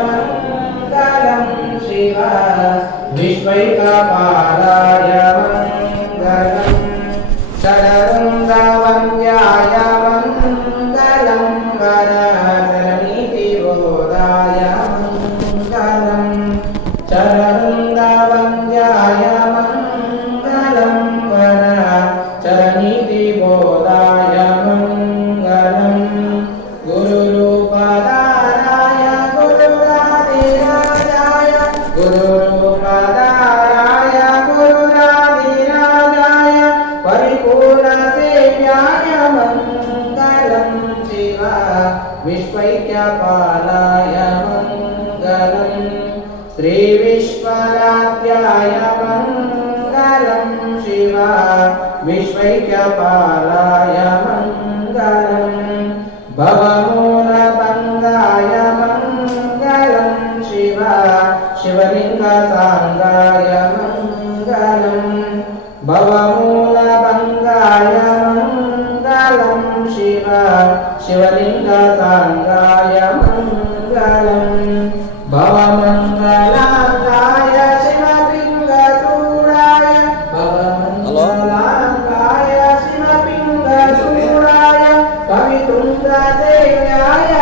मङ्गलं शिव विश्वैकपालाय गुरुरूपदाराय गुरुरादिराजाय परिपूर्णसेव्याय मङ्गलं शिव विश्वैक्यपालाय मङ्गलम् श्रीविश्वराध्याय मङ्गलं शिव विश्वैक्यपालाय मङ्गलम् भवमूलभङ्गाय సాంగాయ మంగళం భవమూలభంగాయ మంగళం శివ శివలింగ సాంగాయ మంగళం భవమంగళ పవితుంగ దేవ్యాయ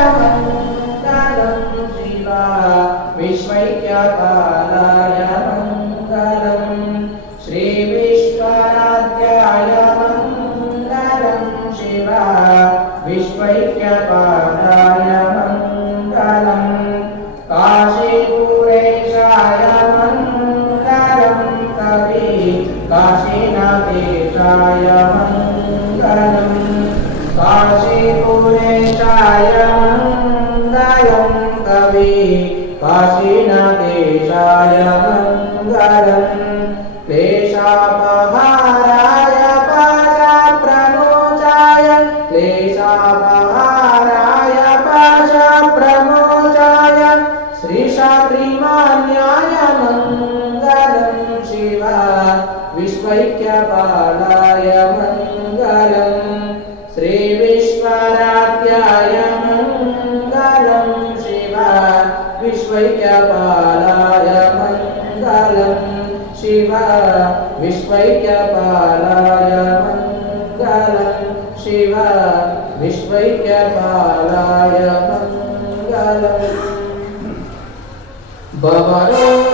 श्रीविश्वराध्याय मङ्गलं शिव विश्वैक्यपालाय मङ्गलम् काशीपुरेशाय मङ्गलं कवि काशीनाथेशाय मङ्गलम् काशीपुरेशाय काशीनाथेशाय मङ्गलम् क्लेशापहाराय पाशप्रमोचाय क्लेशापहाराय पाशप्रमोचाय श्रीशात्रिमान्याय मङ्गलं शिव विश्वैक्यपालाय मङ्गलम् श्रीविश्वराध्याय विश्वैक्यपालाय मङ्गलम् शिव विश्वैक्यपालाय मङ्गलं शिव विश्वैक्यपालाय मङ्गलम् भवरोगदूरवमाडिता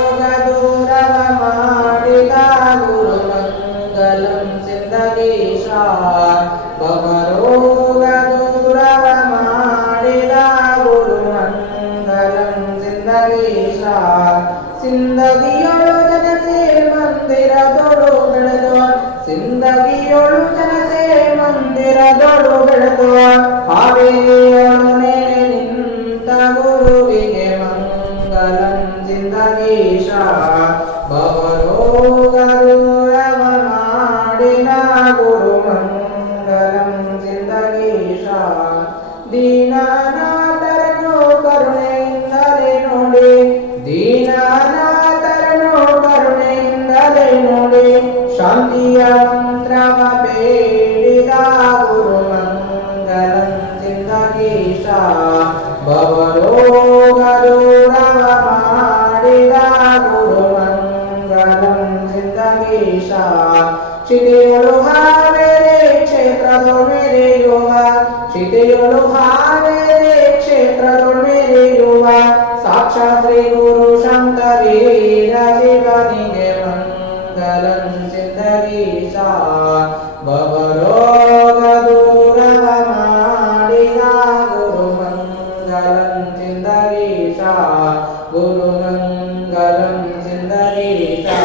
ಸಿಂದಗಿಯೊಳು ಜನಸೇ ಮಂದಿರದೊಳು ಬೆಳೆದು ಸಿಂದಗಿಯೊಳು ಜನಸೇ ಮಂದಿರದೊಳು ಬೆಳೆದು ദ്രവ Sandari Rita